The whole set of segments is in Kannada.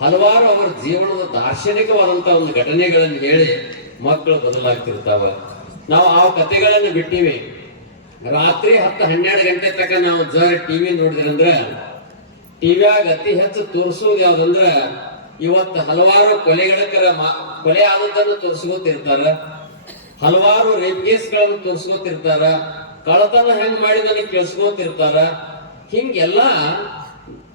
ಹಲವಾರು ಅವರ ಜೀವನದ ದಾರ್ಶನಿಕವಾದಂತಹ ಒಂದು ಘಟನೆಗಳನ್ನು ಹೇಳಿ ಮಕ್ಕಳು ಬದಲಾಗ್ತಿರ್ತಾವ. ನಾವು ಆ ಕಥೆಗಳನ್ನು ಬಿಟ್ಟಿವಿ. ರಾತ್ರಿ 10-12 ಗಂಟೆ ತನಕ ನಾವು ಟಿವಿ ನೋಡಿದ್ರಂದ್ರ ಟಿವಿಯಾಗ ಅತಿ ಹೆಚ್ಚು ತೋರಿಸೋದು ಯಾವ್ದಂದ್ರ ಇವತ್ತು ಹಲವಾರು ಕೊಲೆ ಆದದ್ದನ್ನು ತೋರಿಸ್ಕೋತಿರ್ತಾರ, ಹಲವಾರು ರೇಪ್ ಕೇಸ್ಗಳನ್ನು ತೋರಿಸ್ಕೋತಿರ್ತಾರ, ಕಳತನ ಹೆಂಗ್ ಮಾಡಿದನ್ನು ಕೇಳಿಸ್ಕೋತಿರ್ತಾರ. ಹಿಂಗೆಲ್ಲ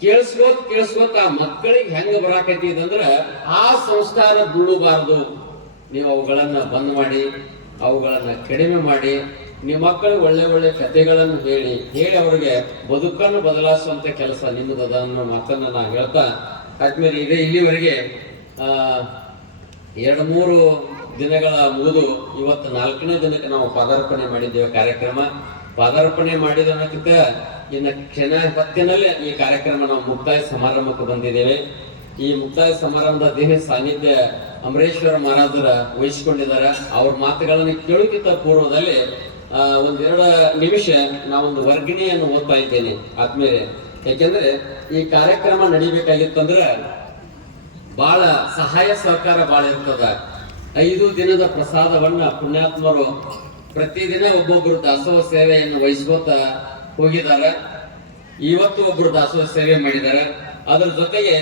ಕೇಳಿಸ್ಕೋತ ಮಕ್ಕಳಿಗೆ ಹೆಂಗ ಬರಾಕೈತಿದಂದ್ರ ಆ ಸಂಸ್ಕಾರ ಬೀಳಬಾರ್ದು. ನೀವು ಅವುಗಳನ್ನ ಬಂದ್ ಮಾಡಿ, ಅವುಗಳನ್ನ ಕಡಿಮೆ ಮಾಡಿ, ನಿಮ್ಮ ಮಕ್ಕಳಿಗೆ ಒಳ್ಳೆ ಒಳ್ಳೆ ಕಥೆಗಳನ್ನು ಹೇಳಿ ಅವರಿಗೆ ಬದುಕನ್ನು ಬದಲಾಯಿಸುವಂತ ಕೆಲಸ ನಿಮ್ಮದದ ಅನ್ನೋ ಮಾತನ್ನ ನಾ ಹೇಳ್ತಾ ಆದ್ಮೇಲೆ ಇಲ್ಲಿವರೆಗೆ 2-3 ದಿನಗಳ ಮುಗಿದು ಇವತ್ತು 4ನೇ ದಿನಕ್ಕೆ ನಾವು ಪಾದಾರ್ಪಣೆ ಮಾಡಿದ್ದೇವೆ. ಪಾದಾರ್ಪಣೆ ಮಾಡಿದಕ್ಕಿಂತ ಇನ್ನು ಕ್ಷಣ ಹೊತ್ತಿನಲ್ಲೇ ಈ ಕಾರ್ಯಕ್ರಮ ನಾವು ಮುಕ್ತಾಯ ಸಮಾರಂಭಕ್ಕೆ ಬಂದಿದ್ದೇವೆ. ಈ ಮುಕ್ತಾಯ ಸಮಾರಂಭದ ದೇಹ ಸಾನ್ನಿಧ್ಯ ಅಮರೇಶ್ವರ ಮಹಾರಾಜರ ವಹಿಸಿಕೊಂಡಿದ್ದಾರೆ. ಅವ್ರ ಮಾತುಗಳನ್ನು ಕೇಳೋಕ್ಕಿಂತ ಪೂರ್ವದಲ್ಲಿ 1-2 ನಿಮಿಷ ನಾವೊಂದು ವರ್ಗಿಣಿಯನ್ನು ಓದ್ತಾ ಇದ್ದೇನೆ ಆದ್ಮೇಲೆ. ಯಾಕೆಂದ್ರೆ ಈ ಕಾರ್ಯಕ್ರಮ ನಡಿಬೇಕಾಗಿತ್ತಂದ್ರ ಬಹಳ ಸಹಾಯ ಸಹಕಾರ ಬಹಳ ಇರ್ತದ. 5 ದಿನದ ಪ್ರಸಾದವನ್ನ ಪುಣ್ಯಾತ್ಮರು ಪ್ರತಿದಿನ ಒಬ್ಬೊಬ್ಬರು ದಾಸೋಹ ಸೇವೆಯನ್ನು ವಹಿಸ್ಕೋತ ಹೋಗಿದ್ದಾರೆ. ಇವತ್ತು ಒಬ್ಬರು ದಾಸೋಹ ಸೇವೆ ಮಾಡಿದ್ದಾರೆ. ಅದರ ಜೊತೆಗೆ